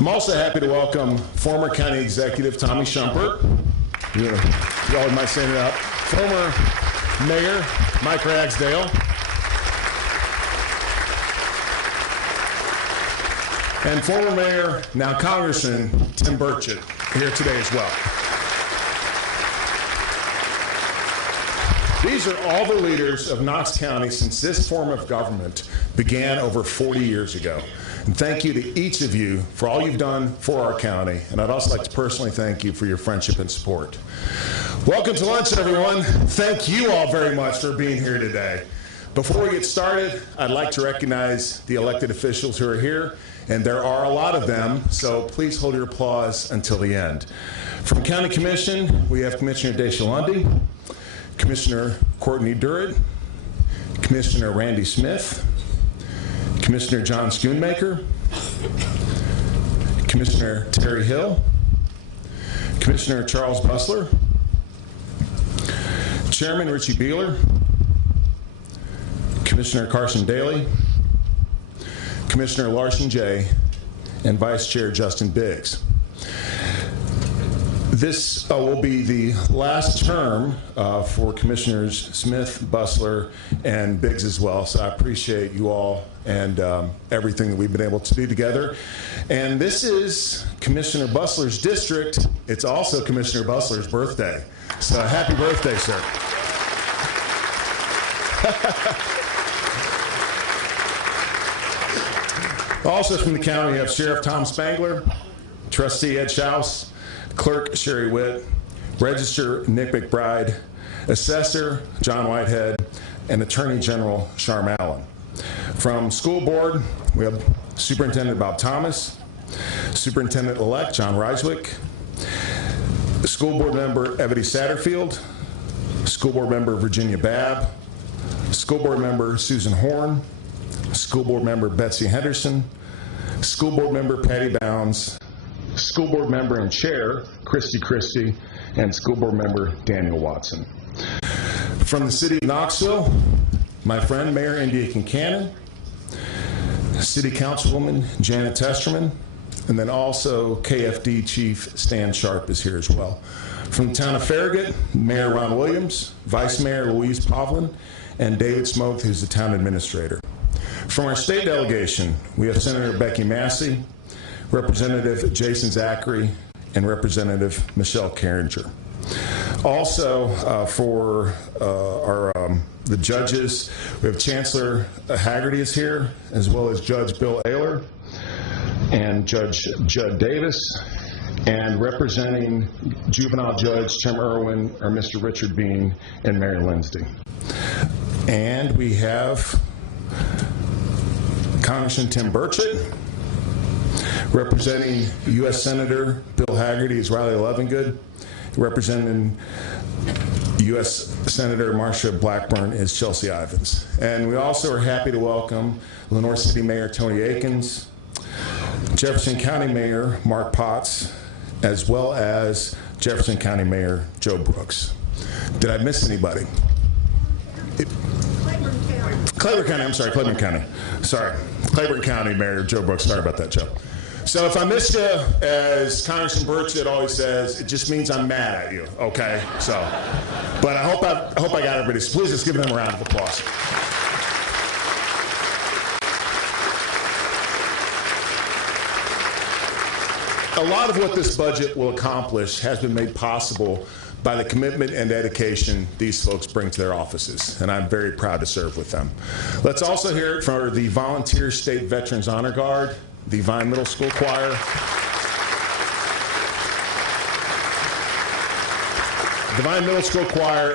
I'm also happy to welcome former County Executive Tommy Shumpert. You all might stand it up. Former Mayor Mike Ragsdale. And former Mayor, now Congressman Tim Burchett, here today as well. These are all the leaders of Knox County since this form of government began over 40 years ago. And thank you to each of you for all you've done for our county. And I'd also like to personally thank you for your friendship and support. Welcome to lunch, everyone. Thank you all very much for being here today. Before we get started, I'd like to recognize the elected officials who are here. And there are a lot of them, so please hold your applause until the end. From County Commission, we have Commissioner Dacia Lundy, Commissioner Courtney Durrett, Commissioner Randy Smith, Commissioner John Schoonmaker, Commissioner Terry Hill, Commissioner Charles Busler, Chairman Richie Beeler, Commissioner Carson Daly, Commissioner Larson Jay, and Vice Chair Justin Biggs. This will be the last term for Commissioners Smith, Busler, and Biggs as well, so I appreciate you all and everything that we've been able to do together. And this is Commissioner Busler's district. It's also Commissioner Busler's birthday. So happy birthday, sir. Also from the county, we have Sheriff Tom Spangler, Trustee Ed Schaus, Clerk Sherry Witt, Register Nick McBride, Assessor John Whitehead, and Attorney General Sharm Allen. From School Board, we have Superintendent Bob Thomas, Superintendent-elect John Reiswick, School Board Member Evity Satterfield, School Board Member Virginia Babb, School Board Member Susan Horn, School Board Member Betsy Henderson, School Board Member Patty Bounds, School Board Member and Chair Christy Christie, and School Board Member Daniel Watson. From the City of Knoxville, my friend Mayor India Kincannon, City Councilwoman Janet Testerman, and then also KFD Chief Stan Sharp is here as well. From the town of Farragut, Mayor Ron Williams, Vice Mayor Louise Povlin, and David Smoke, who's the town administrator. From our state delegation, we have Senator Becky Massey, Representative Jason Zachary, and Representative Michelle Carringer. Also, for the judges, we have Chancellor Haggerty is here, as well as Judge Bill Ayler and Judge Judd Davis, and representing Juvenile Judge Tim Irwin are Mr. Richard Bean and Mary Lindsay. And we have Congressman Tim Burchett, representing U.S. Senator Bill Haggerty is Riley Levengood, representing U.S. Senator Marsha Blackburn is Chelsea Ivins. And we also are happy to welcome Lenore City Mayor Tony Akins, Jefferson County Mayor Mark Potts, as well as Jefferson County Mayor Joe Brooks. Did I miss anybody? Claiborne County. Sorry, Claiborne County Mayor Joe Brooks. Sorry about that, Joe. So if I missed you, as Congressman Burchett always says, it just means I'm mad at you, okay? So, but I hope I got everybody. So please just give them a round of applause. A lot of what this budget will accomplish has been made possible by the commitment and dedication these folks bring to their offices, and I'm very proud to serve with them. Let's also hear it from the Volunteer State Veterans Honor Guard, the Vine Middle School Choir,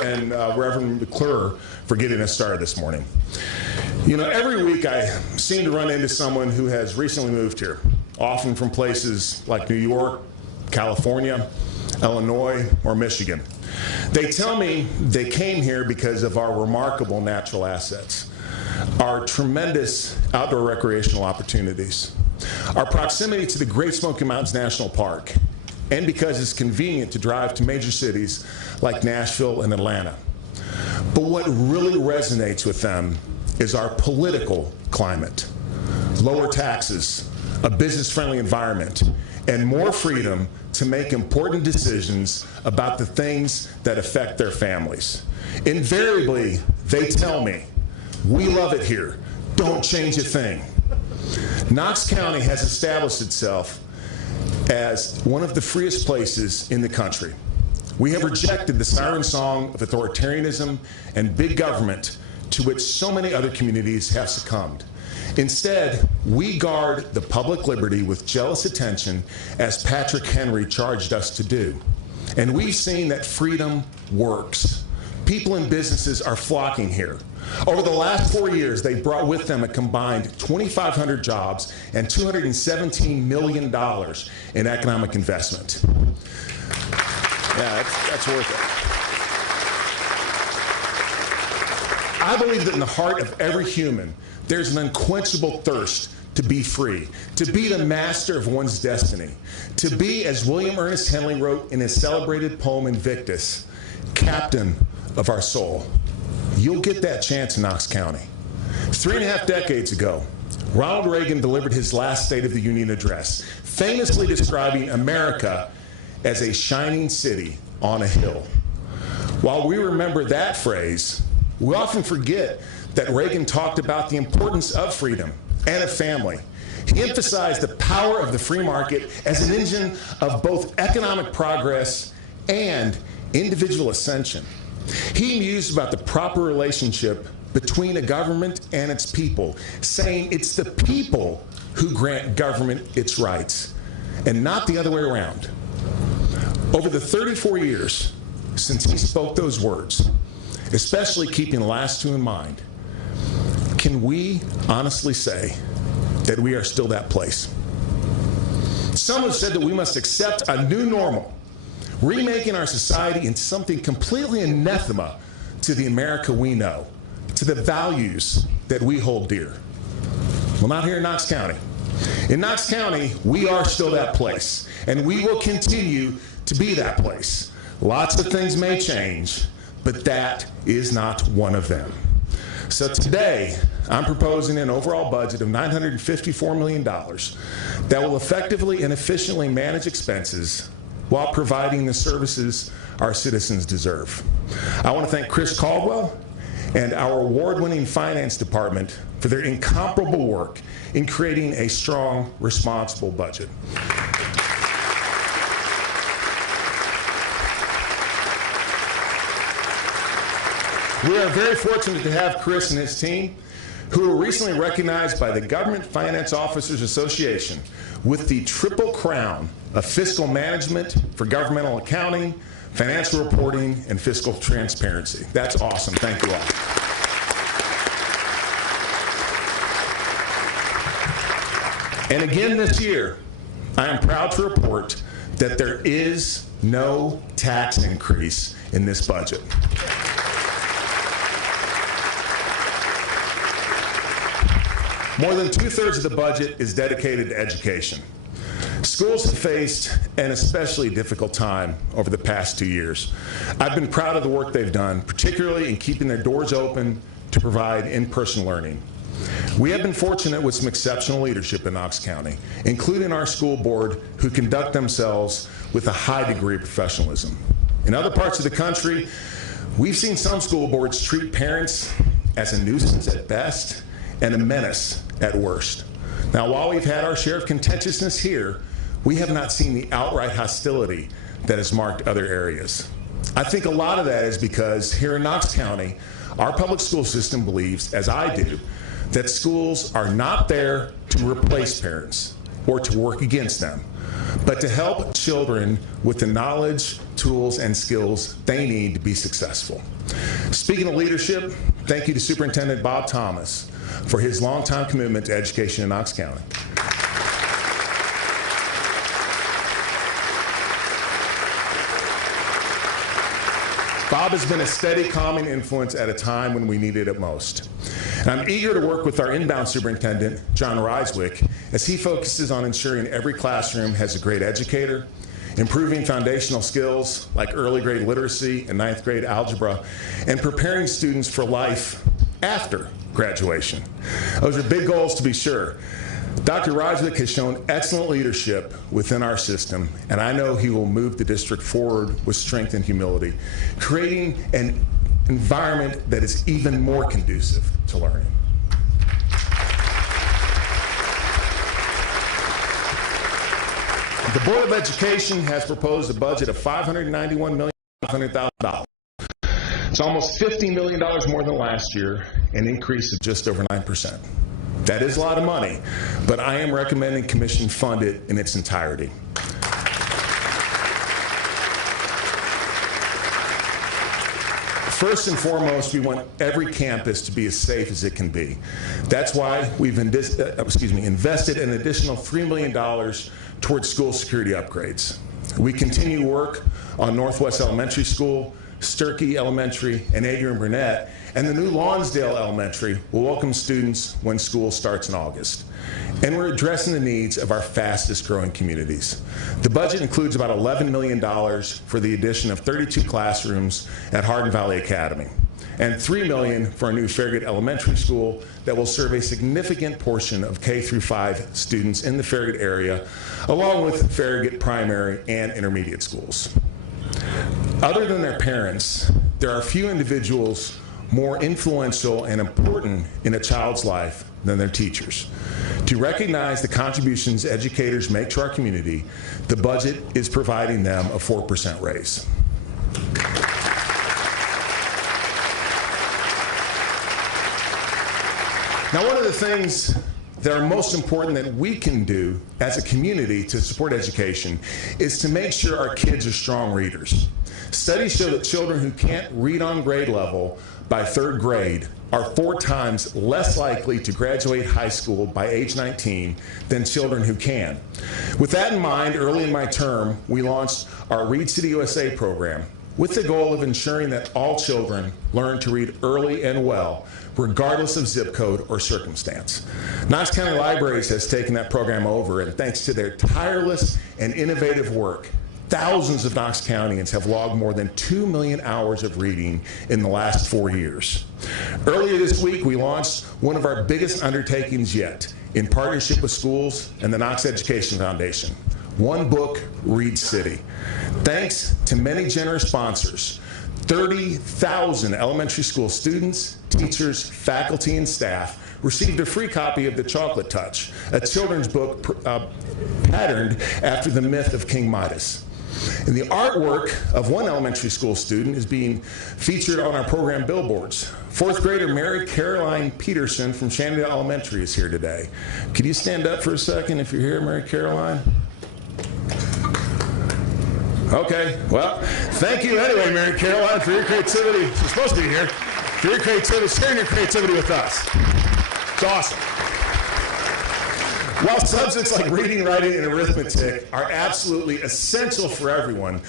and Reverend McClure for getting us started this morning. You know, every week I seem to run into someone who has recently moved here, often from places like New York, California, Illinois, or Michigan. They tell me they came here because of our remarkable natural assets, our tremendous outdoor recreational opportunities, our proximity to the Great Smoky Mountains National Park, and because it's convenient to drive to major cities like Nashville and Atlanta. But what really resonates with them is our political climate. Lower taxes, a business-friendly environment, and more freedom to make important decisions about the things that affect their families. Invariably, they tell me, "We love it here. Don't change a thing." Knox County has established itself as one of the freest places in the country. We have rejected the siren song of authoritarianism and big government to which so many other communities have succumbed. Instead, we guard the public liberty with jealous attention, as Patrick Henry charged us to do. And we've seen that freedom works. People and businesses are flocking here. Over the last 4 years, they brought with them a combined 2,500 jobs and $217 million in economic investment. Yeah, that's worth it. I believe that in the heart of every human, there's an unquenchable thirst to be free, to be the master of one's destiny, to be, as William Ernest Henley wrote in his celebrated poem Invictus, captain of our soul. You'll get that chance in Knox County. 3.5 decades ago, Ronald Reagan delivered his last State of the Union address, famously describing America as a shining city on a hill. While we remember that phrase, we often forget that Reagan talked about the importance of freedom and of family. He emphasized the power of the free market as an engine of both economic progress and individual ascension. He mused about the proper relationship between a government and its people, saying it's the people who grant government its rights, and not the other way around. Over the 34 years since he spoke those words, especially keeping the last two in mind, can we honestly say that we are still that place? Some have said that we must accept a new normal, remaking our society into something completely anathema to the America we know, to the values that we hold dear. Well, not here in Knox County. In Knox County, we are still that place, and we will continue to be that place. Lots of things may change, but that is not one of them. So today, I'm proposing an overall budget of $954 million that will effectively and efficiently manage expenses while providing the services our citizens deserve. I want to thank Chris Caldwell and our award-winning finance department for their incomparable work in creating a strong, responsible budget. We are very fortunate to have Chris and his team, who were recently recognized by the Government Finance Officers Association with the triple crown of fiscal management for governmental accounting, financial reporting, and fiscal transparency. That's awesome. Thank you all. And again this year, I am proud to report that there is no tax increase in this budget. More than 2/3 of the budget is dedicated to education. Schools have faced an especially difficult time over the past 2 years. I've been proud of the work they've done, particularly in keeping their doors open to provide in-person learning. We have been fortunate with some exceptional leadership in Knox County, including our school board, who conduct themselves with a high degree of professionalism. In other parts of the country, we've seen some school boards treat parents as a nuisance at best and a menace at worst. Now, while we've had our share of contentiousness here, we have not seen the outright hostility that has marked other areas. I think a lot of that is because here in Knox County, our public school system believes, as I do, that schools are not there to replace parents or to work against them, but to help children with the knowledge, tools, and skills they need to be successful. Speaking of leadership, thank you to Superintendent Bob Thomas for his longtime commitment to education in Knox County. Bob has been a steady, calming influence at a time when we needed it most. And I'm eager to work with our inbound superintendent, John Ryswick, as he focuses on ensuring every classroom has a great educator, improving foundational skills like early grade literacy and 9th grade algebra, and preparing students for life after graduation. Those are big goals, to be sure. Dr. Rajvik has shown excellent leadership within our system, and I know he will move the district forward with strength and humility, creating an environment that is even more conducive to learning. The Board of Education has proposed a budget of $591,500,000. It's almost $50 million more than last year, an increase of just over 9%. That is a lot of money, but I am recommending Commission fund it in its entirety. First and foremost, we want every campus to be as safe as it can be. That's why we've invested an additional $3 million towards school security upgrades. We continue work on Northwest Elementary School, Sturkey Elementary, and Adrian Burnett, and the new Lonsdale Elementary will welcome students when school starts in August. And we're addressing the needs of our fastest growing communities. The budget includes about $11 million for the addition of 32 classrooms at Hardin Valley Academy, and $3 million for a new Farragut Elementary School that will serve a significant portion of K-5 students in the Farragut area, along with Farragut primary and intermediate schools. Other than their parents, there are few individuals more influential and important in a child's life than their teachers. To recognize the contributions educators make to our community, the budget is providing them a 4% raise. Now, one of the things that are most important that we can do as a community to support education is to make sure our kids are strong readers. Studies show that children who can't read on grade level by 3rd grade are 4 times less likely to graduate high school by age 19 than children who can. With that in mind, early in my term, we launched our Read City USA program with the goal of ensuring that all children learn to read early and well, regardless of zip code or circumstance. Knox County Libraries has taken that program over, and thanks to their tireless and innovative work, thousands of Knox Countyans have logged more than 2 million hours of reading in the last 4 years. Earlier this week, we launched one of our biggest undertakings yet in partnership with schools and the Knox Education Foundation. One book, Read City. Thanks to many generous sponsors, 30,000 elementary school students, teachers, faculty, and staff received a free copy of The Chocolate Touch, a children's book patterned after the myth of King Midas. And the artwork of one elementary school student is being featured on our program billboards. 4th grader Mary Caroline Peterson from Shenandoah Elementary is here today. Could you stand up for a second if you're here, Mary Caroline? Okay, well, thank you anyway, Mary Caroline, for your creativity. You're supposed to be here. For your creativity, sharing your creativity with us. It's awesome. While subjects like reading, writing, and arithmetic are absolutely essential for everyone,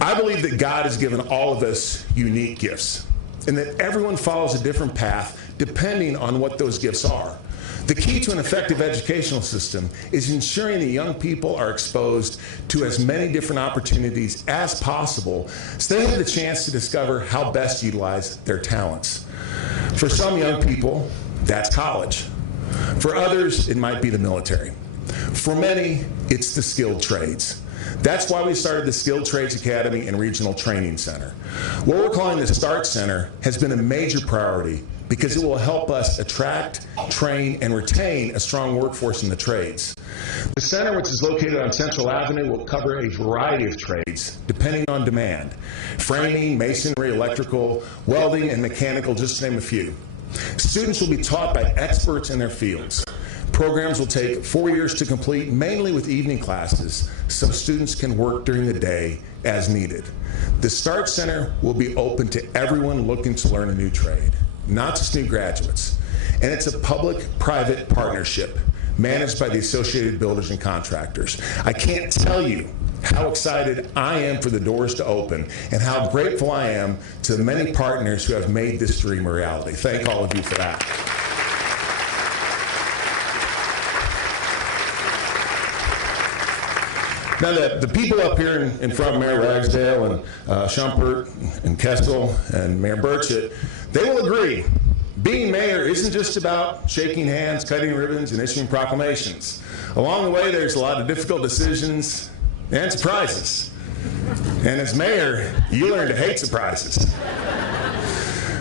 I believe that God has given all of us unique gifts, and that everyone follows a different path depending on what those gifts are. The key to an effective educational system is ensuring that young people are exposed to as many different opportunities as possible so they have the chance to discover how best to utilize their talents. For some young people, that's college. For others, it might be the military. For many, it's the skilled trades. That's why we started the Skilled Trades Academy and Regional Training Center. What we're calling the START Center has been a major priority because it will help us attract, train, and retain a strong workforce in the trades. The center, which is located on Central Avenue, will cover a variety of trades depending on demand. Framing, masonry, electrical, welding, and mechanical, just to name a few. Students will be taught by experts in their fields. Programs will take 4 years to complete, mainly with evening classes, so students can work during the day as needed. The START Center will be open to everyone looking to learn a new trade, not just new graduates. And it's a public-private partnership managed by the Associated Builders and Contractors. I can't tell you how excited I am for the doors to open and how grateful I am to the many partners who have made this dream a reality. Thank all of you for that. Now, the people up here in front, Mayor Ragsdale and Schumpert and Kessel and Mayor Burchett, they will agree Being mayor isn't just about shaking hands, cutting ribbons, and issuing proclamations. Along the way, there's a lot of difficult decisions and surprises. And as mayor, you learn to hate surprises.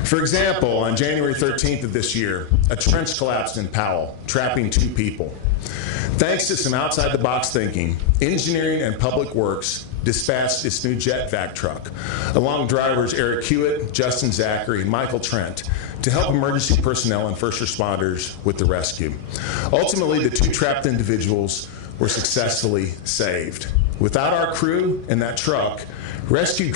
For example, on January 13th of this year, a trench collapsed in Powell, trapping 2 people. Thanks to some outside-the-box thinking, Engineering and Public Works dispatched its new jet vac truck, along with drivers Eric Hewitt, Justin Zachary, and Michael Trent, to help emergency personnel and first responders with the rescue. Ultimately, the 2 trapped individuals were successfully saved. Without our crew and that truck, rescue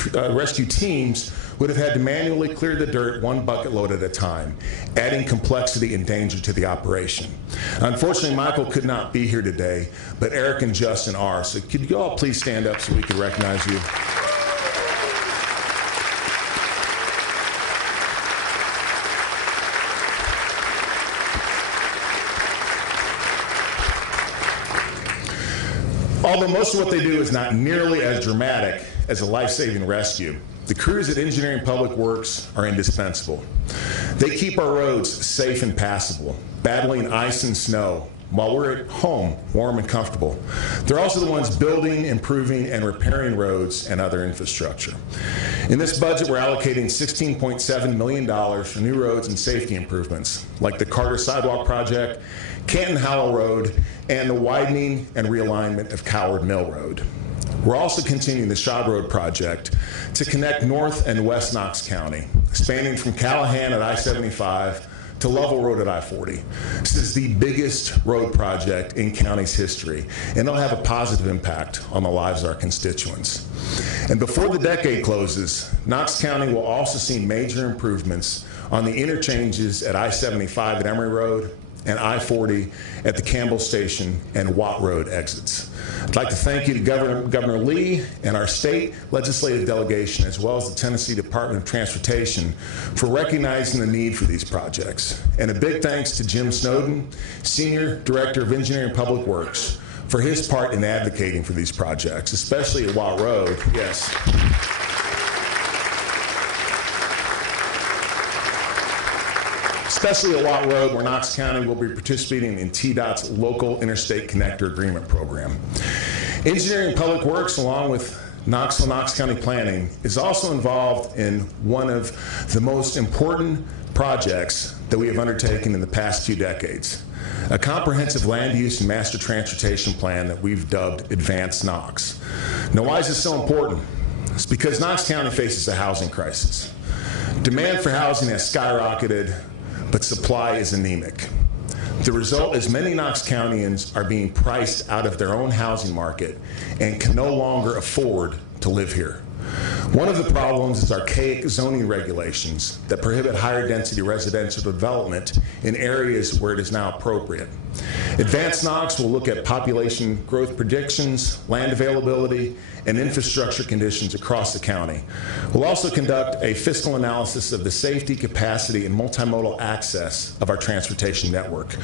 teams would have had to manually clear the dirt 1 bucket load at a time, adding complexity and danger to the operation. Unfortunately, Michael could not be here today, but Eric and Justin are. So could you all please stand up so we can recognize you? Although most of what they do is not nearly as dramatic as a life-saving rescue, the crews at Engineering and Public Works are indispensable. They keep our roads safe and passable, battling ice and snow, while we're at home, warm and comfortable. They're also the ones building, improving, and repairing roads and other infrastructure. In this budget, we're allocating $16.7 million for new roads and safety improvements, like the Carter Sidewalk Project, Canton Howell Road, and the widening and realignment of Coward Mill Road. We're also continuing the Shod Road project to connect North and West Knox County, spanning from Callahan at I-75 to Lovell Road at I-40. This is the biggest road project in county's history, and it'll have a positive impact on the lives of our constituents. And before the decade closes, Knox County will also see major improvements on the interchanges at I-75 at Emory Road and I-40 at the Campbell Station and Watt Road exits. I'd like to thank you to Governor Lee and our state legislative delegation, as well as the Tennessee Department of Transportation, for recognizing the need for these projects. And a big thanks to Jim Snowden, Senior Director of Engineering and Public Works, for his part in advocating for these projects, especially at Watt Road. Yes. Especially at Watt Road, where Knox County will be participating in TDOT's local interstate connector agreement program. Engineering and Public Works, along with Knox County Planning, is also involved in one of the most important projects that we have undertaken in the past 2 decades, a comprehensive land use and master transportation plan that we've dubbed Advance Knox. Now, why is this so important? It's because Knox County faces a housing crisis. Demand for housing has skyrocketed, but supply is anemic. The result is many Knox Countyans are being priced out of their own housing market and can no longer afford to live here. One of the problems is archaic zoning regulations that prohibit higher density residential development in areas where it is now appropriate. Advanced Knox will look at population growth predictions, land availability, and infrastructure conditions across the county. We'll also conduct a fiscal analysis of the safety, capacity, and multimodal access of our transportation network.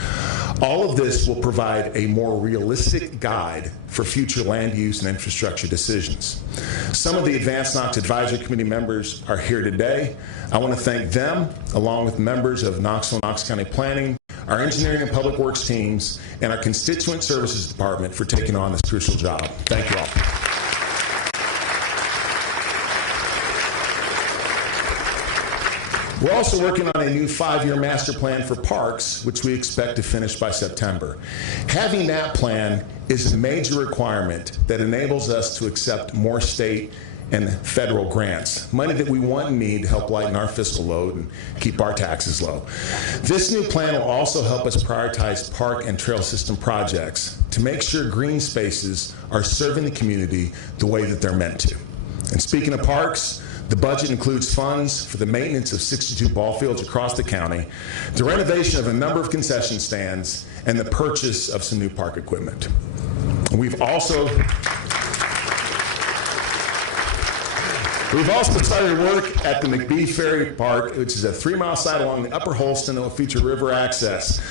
All of this will provide a more realistic guide for future land use and infrastructure decisions. Some of the Advanced Knox Advisory Committee members are here today. I want to thank them, along with members of Knoxville and Knox County Planning, our Engineering and Public Works teams, and our Constituent Services Department for taking on this crucial job. Thank you all. We're also working on a new 5-year master plan for parks, which we expect to finish by September. Having that plan is a major requirement that enables us to accept more state and federal grants, money that we want and need to help lighten our fiscal load and keep our taxes low. This new plan will also help us prioritize park and trail system projects to make sure green spaces are serving the community the way that they're meant to. And speaking of parks, the budget includes funds for the maintenance of 62 ball fields across the county, the renovation of a number of concession stands, and the purchase of some new park equipment. We've also started work at the McBee Ferry Park, which is a 3-mile site along the Upper Holston that will feature river access.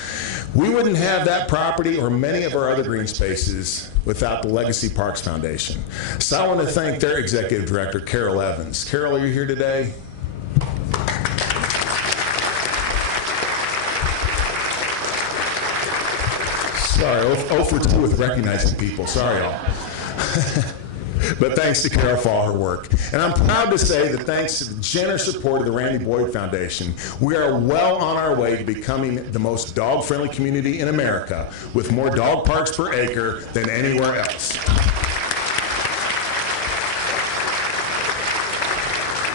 We wouldn't have that property or many of our other green spaces without the Legacy Parks Foundation. So I want to thank their executive director, Carol Evans. Carol, are you here today? Sorry, 0 for 2 with recognizing people. Sorry, y'all. But thanks to Carol for all her work. And I'm proud to say that thanks to the generous support of the Randy Boyd Foundation, we are well on our way to becoming the most dog-friendly community in America, with more dog parks per acre than anywhere else.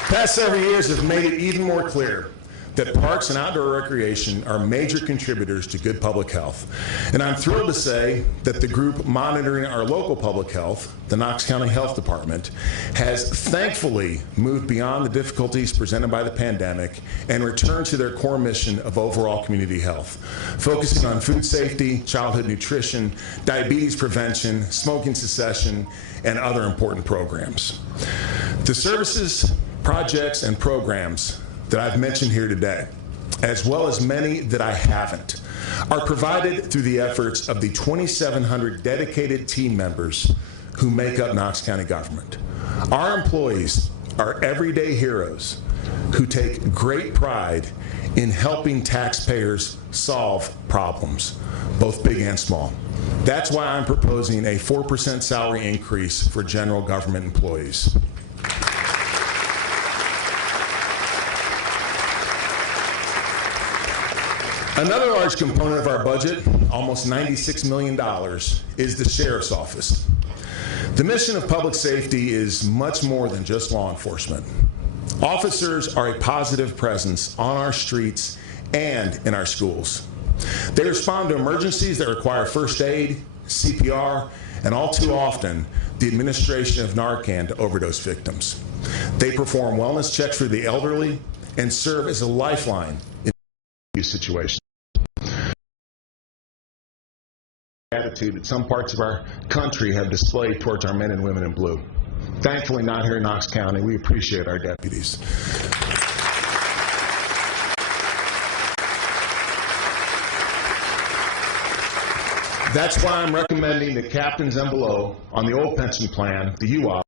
Past several years have made it even more clear that parks and outdoor recreation are major contributors to good public health. And I'm thrilled to say that the group monitoring our local public health, the Knox County Health Department, has thankfully moved beyond the difficulties presented by the pandemic and returned to their core mission of overall community health, focusing on food safety, childhood nutrition, diabetes prevention, smoking cessation, and other important programs. The services, projects, and programs that I've mentioned here today, as well as many that I haven't, are provided through the efforts of the 2,700 dedicated team members who make up Knox County government. Our employees are everyday heroes who take great pride in helping taxpayers solve problems, both big and small. That's why I'm proposing a 4% salary increase for general government employees. Another large component of our budget, almost $96 million, is the Sheriff's Office. The mission of public safety is much more than just law enforcement. Officers are a positive presence on our streets and in our schools. They respond to emergencies that require first aid, CPR, and all too often, the administration of Narcan to overdose victims. They perform wellness checks for the elderly and serve as a lifeline in these situations. Attitude that some parts of our country have displayed towards our men and women in blue. Thankfully, not here in Knox County. We appreciate our deputies. That's why I'm recommending the captains and below on the old pension plan, the UOP,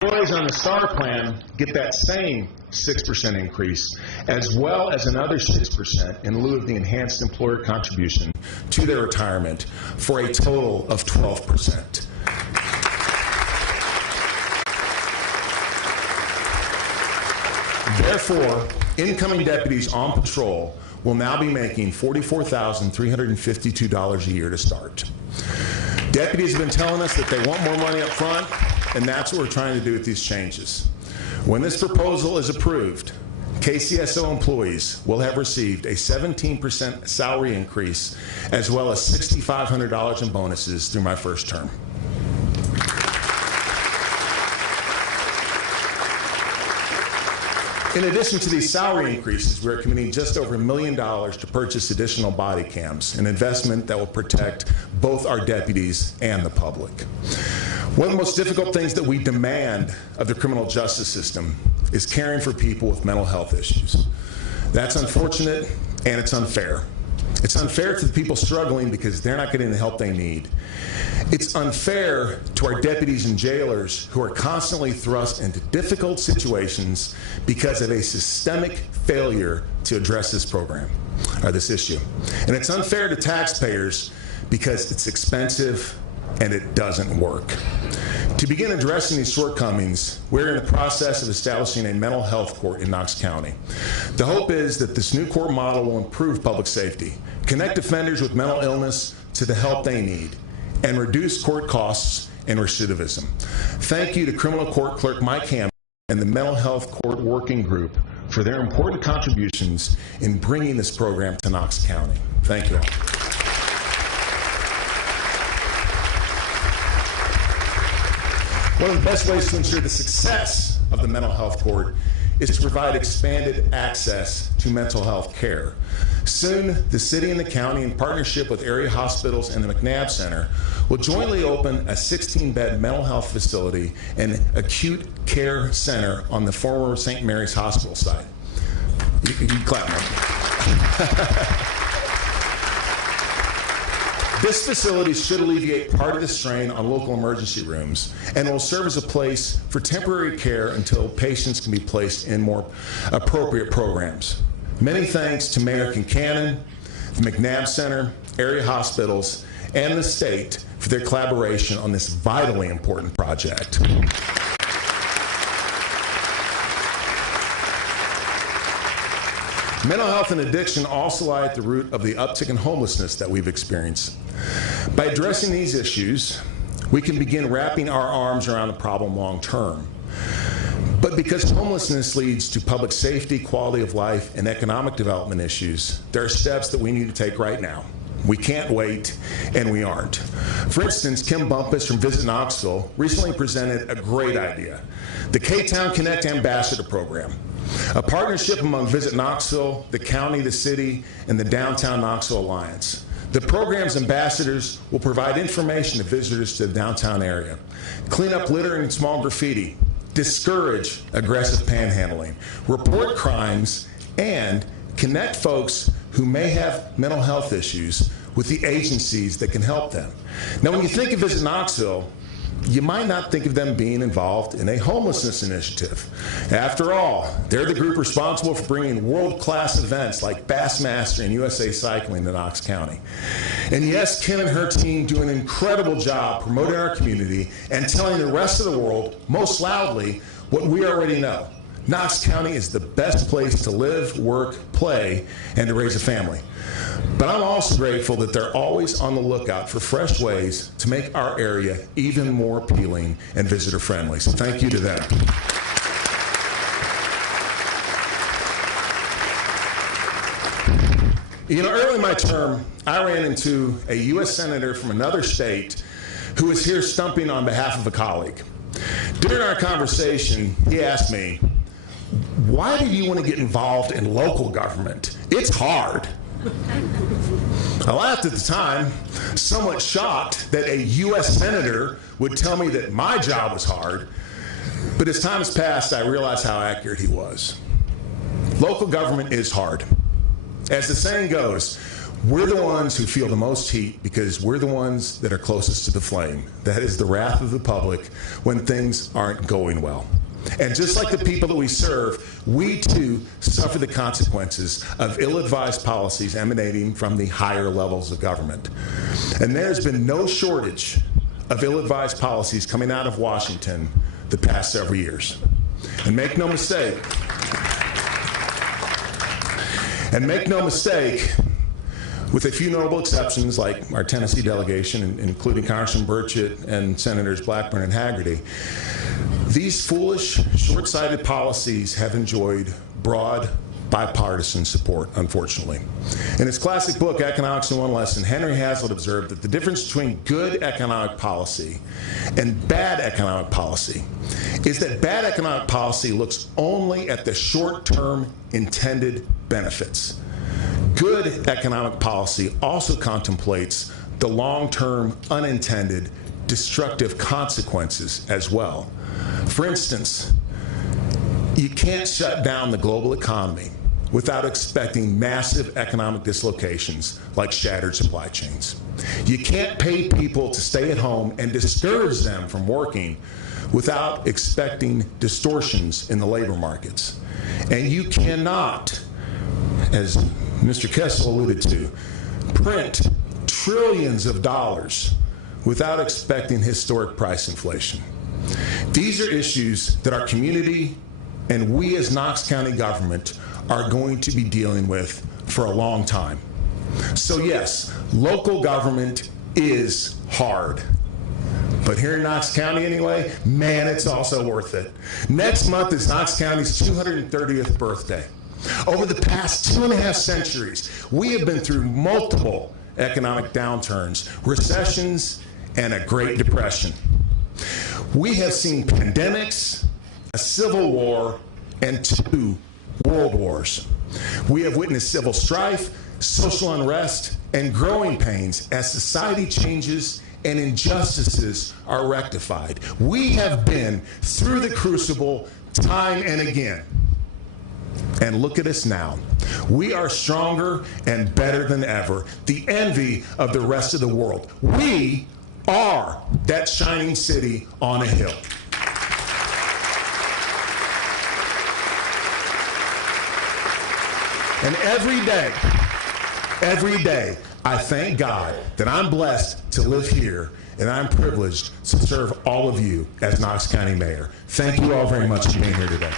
employees on the STAR plan get that same 6% increase, as well as another 6% in lieu of the enhanced employer contribution to their retirement, for a total of 12%. Therefore, incoming deputies on patrol will now be making $44,352 a year to start. Deputies have been telling us that they want more money up front, and that's what we're trying to do with these changes. When this proposal is approved, KCSO employees will have received a 17% salary increase, as well as $6,500 in bonuses through my first term. In addition to these salary increases, we're committing just over $1 million to purchase additional body cams, an investment that will protect both our deputies and the public. One of the most difficult things that we demand of the criminal justice system is caring for people with mental health issues. That's unfortunate and it's unfair. It's unfair to the people struggling because they're not getting the help they need. It's unfair to our deputies and jailers who are constantly thrust into difficult situations because of a systemic failure to address this program, or this issue. And it's unfair to taxpayers because it's expensive and it doesn't work. To begin addressing these shortcomings, we're in the process of establishing a mental health court in Knox County. The hope is that this new court model will improve public safety, connect offenders with mental illness to the help they need, and reduce court costs and recidivism. Thank you to Criminal Court Clerk Mike Hammond and the Mental Health Court Working Group for their important contributions in bringing this program to Knox County. Thank you all. One of the best ways to ensure the success of the mental health court is to provide expanded access to mental health care. Soon, the city and the county, in partnership with area hospitals and the McNabb Center, will jointly open a 16-bed mental health facility and acute care center on the former St. Mary's Hospital site. You can clap now. This facility should alleviate part of the strain on local emergency rooms and will serve as a place for temporary care until patients can be placed in more appropriate programs. Many thanks to Mayor Kincannon, the McNabb Center, area hospitals, and the state for their collaboration on this vitally important project. Mental health and addiction also lie at the root of the uptick in homelessness that we've experienced. By addressing these issues, we can begin wrapping our arms around the problem long term. But because homelessness leads to public safety, quality of life, and economic development issues, there are steps that we need to take right now. We can't wait, and we aren't. For instance, Kim Bumpus from Visit Knoxville recently presented a great idea, the K-Town Connect Ambassador Program, a partnership among Visit Knoxville, the county, the city, and the Downtown Knoxville Alliance. The program's ambassadors will provide information to visitors to the downtown area, clean up litter and small graffiti, discourage aggressive panhandling, report crimes, and connect folks who may have mental health issues with the agencies that can help them. Now, when you think of Visit Knoxville, you might not think of them being involved in a homelessness initiative. After all, they're the group responsible for bringing world-class events like Bassmaster and USA Cycling to Knox County. And yes, Kim and her team do an incredible job promoting our community and telling the rest of the world, most loudly, what we already know. Knox County is the best place to live, work, play, and to raise a family. But I'm also grateful that they're always on the lookout for fresh ways to make our area even more appealing and visitor-friendly. So thank you to them. You know, early in my term, I ran into a U.S. Senator from another state who was here stumping on behalf of a colleague. During our conversation, he asked me, "Why do you want to get involved in local government? It's hard." I laughed at the time, somewhat shocked that a U.S. Senator would tell me that my job was hard. But as time has passed, I realized how accurate he was. Local government is hard. As the saying goes, we're the ones who feel the most heat because we're the ones that are closest to the flame. That is the wrath of the public when things aren't going well. And just like the people that we serve, we too suffer the consequences of ill-advised policies emanating from the higher levels of government. And there's been no shortage of ill-advised policies coming out of Washington the past several years. And make no mistake, with a few notable exceptions like our Tennessee delegation, including Congressman Burchett and Senators Blackburn and Hagerty, these foolish, short-sighted policies have enjoyed broad, bipartisan support, unfortunately. In his classic book, Economics in One Lesson, Henry Hazlitt observed that the difference between good economic policy and bad economic policy is that bad economic policy looks only at the short-term intended benefits. Good economic policy also contemplates the long-term unintended destructive consequences as well. For instance, you can't shut down the global economy without expecting massive economic dislocations like shattered supply chains. You can't pay people to stay at home and discourage them from working without expecting distortions in the labor markets. And you cannot, as Mr. Kessel alluded to, print trillions of dollars without expecting historic price inflation. These are issues that our community and we as Knox County government are going to be dealing with for a long time. So yes, local government is hard. But here in Knox County anyway, man, it's also worth it. Next month is Knox County's 230th birthday. Over the past 2.5 centuries, we have been through multiple economic downturns, recessions, and a Great Depression. We have seen pandemics, a civil war, and 2 world wars. We have witnessed civil strife, social unrest, and growing pains as society changes and injustices are rectified. We have been through the crucible time and again. And look at us now. We are stronger and better than ever, the envy of the rest of the world. We are that shining city on a hill. And every day, I thank God that I'm blessed to live here and I'm privileged to serve all of you as Knox County Mayor. Thank you all very much for being here today.